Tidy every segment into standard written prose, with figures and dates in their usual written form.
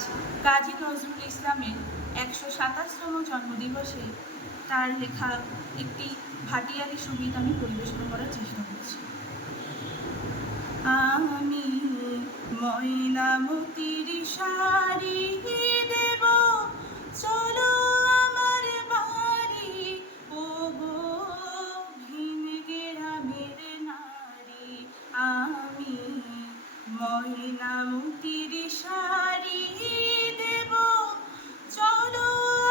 আজ কাজী নজরুল ইসলামের ১২৭তম জন্মদিবসে তার লেখা একটি ভাটিয়ালি সঙ্গীত আমি পরিবেশন করার চেষ্টা করছি। আমি ময়নামতির শাড়ি দেব, চলো আমার বাড়ি, ও গো ভিন গ্রামের নারী। আমি ময়নামতির শাড়ি দেব, চলো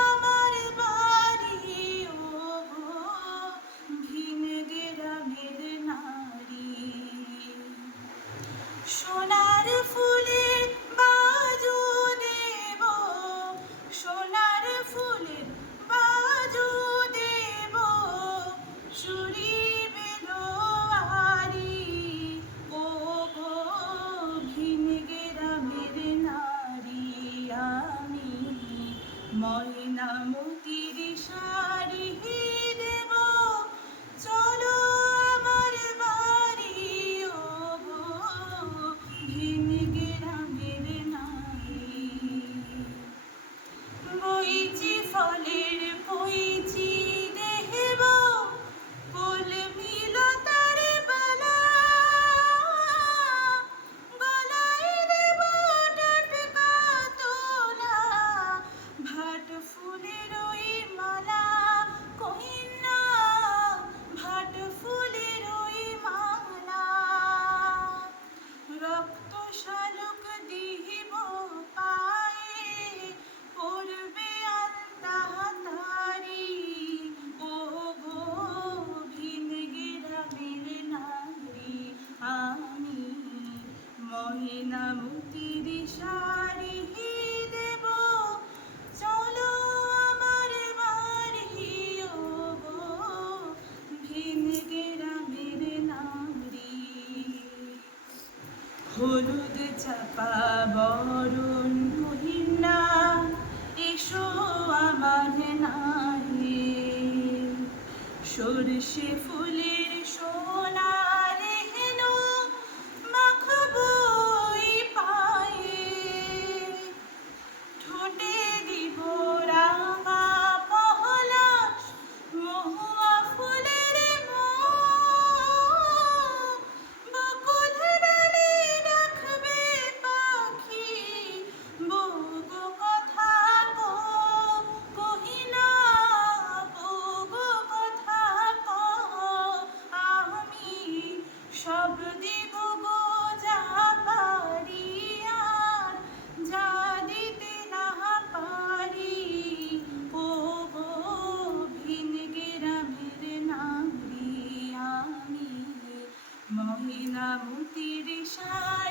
আমার বাড়ি, ও গো ভিন গ্রামের নারী। সোনার ফুলের বাজু দেব, সোনার ফুলের বাজু দেব, চুড়ি বেলোয়ারি, ও গো ভিন গ্রামের নারী। আমি ময়নামতির শাড়ি দেব, চলো আমার বাড়ি, ও গো ভিন গ্রামের নারী। বইচি ফলের বইচি দেব, কলমি লতার বালা, গলায় দেব টাটকা তোলা, ভাট ফুলের ওই মালা, কহিনা ভাট ফুলের ওই মালা। রক্ত শালুক দিব পায়ে, পড়বে আলতাহারি, ও গো ভিন গ্রামের নারী। আমি ময়নামতির শাড়ি দেব, চলো আমার বাড়ি, ও গো ভিন গ্রামের নারী। হলুদ চাপা বরণ কহিনা, এসো আমার নারী। সরষে ফুলের সোনার হেনো, মাখবো এই পায়ে, ঠোঁটে দিব রাঙা পলাশ, মহুয়া ফুলের বকুল ডালে রাখবে পাখি, বউগো কথা কহিনা, বউগো কথা আমি সব দিব গো যা পারি, আর যা দিতে না পারি, ও গো ভিন গ্রামের নারী। আমি ময়নামতির শাড়ি